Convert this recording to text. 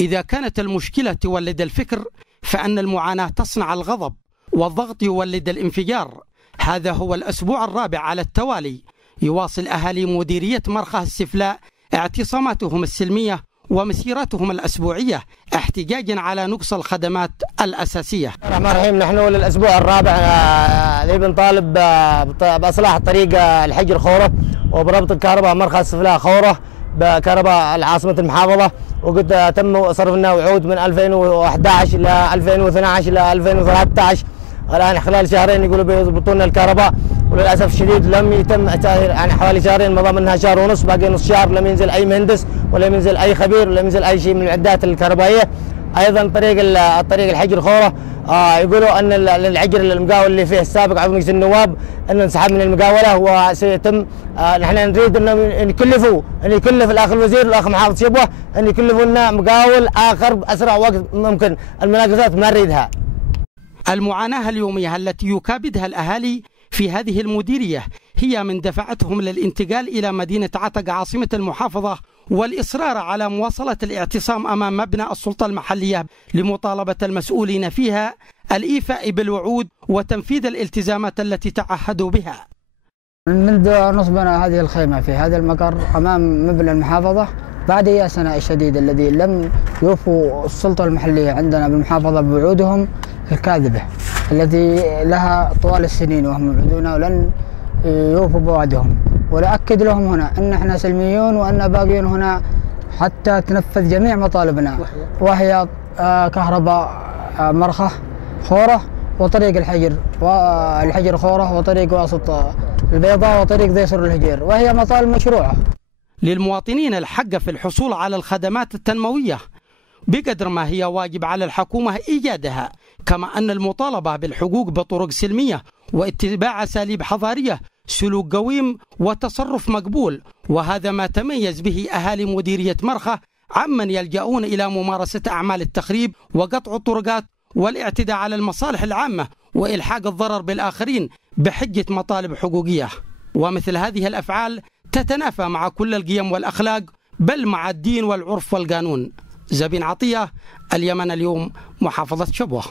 إذا كانت المشكلة تولد الفكر، فأن المعاناة تصنع الغضب، والضغط يولد الانفجار. هذا هو الأسبوع الرابع على التوالي يواصل أهالي مديرية مرخة السفلاء اعتصاماتهم السلمية ومسيراتهم الأسبوعية احتجاجا على نقص الخدمات الأساسية. الرحمن الرحيم، نحن للأسبوع الرابع بنطالب بإصلاح طريق الحجر خوره وبربط الكهرباء مرخة السفلاء خوره بكهرباء العاصمة المحافظة، وقد تم صرف لنا وعود من 2011 ل 2012 ل 2013. الآن خلال شهرين يقولوا بيضبطوا لنا الكهرباء، وللأسف الشديد لم يتم يعني حوالي شهرين مضى منها شهر ونص، باقي نص شهر لم ينزل أي مهندس ولا ينزل أي خبير ولا ينزل أي شيء من العدات الكهربائية. أيضا طريق الحجر خوره يقولوا أن العجر المقاول اللي فيه السابق عضو مجلس النواب أنه انسحب من المقاولة وسيتم. نحن نريد أن يكلف الأخ الوزير والأخ محافظ شبوة أن يكلفوا لنا مقاول آخر بأسرع وقت ممكن. المناقصات ما نريدها. المعاناة اليومية التي يكابدها الأهالي في هذه المديرية هي من دفعتهم للانتقال إلى مدينة عتق عاصمة المحافظة والإصرار على مواصلة الاعتصام أمام مبنى السلطة المحلية لمطالبة المسؤولين فيها الإيفاء بالوعود وتنفيذ الالتزامات التي تعهدوا بها. منذ نصبنا هذه الخيمة في هذا المقر أمام مبنى المحافظة بعد يأسنا الشديد الذي لم يوفوا السلطة المحلية عندنا بالمحافظة بوعودهم الكاذبة التي لها طوال السنين وهم يوعدون ولن يوفوا بوعدهم. ولأكد لهم هنا أن احنا سلميون وأن باقيون هنا حتى تنفذ جميع مطالبنا، وهي كهرباء مرخة خوره وطريق الحجر خوره وطريق واسط البيضاء وطريق ذيسر الهجير، وهي مطالب مشروعة. للمواطنين الحق في الحصول على الخدمات التنموية بقدر ما هي واجب على الحكومة إيجادها، كما أن المطالبة بالحقوق بطرق سلمية واتباع أساليب حضارية سلوك قويم وتصرف مقبول. وهذا ما تميز به أهالي مديرية مرخة عمن يلجؤون إلى ممارسة أعمال التخريب وقطع الطرقات والاعتداء على المصالح العامة وإلحاق الضرر بالآخرين بحجة مطالب حقوقية. ومثل هذه الأفعال تتنافى مع كل القيم والأخلاق، بل مع الدين والعرف والقانون. زبين عطية، اليمن اليوم، محافظة شبوة.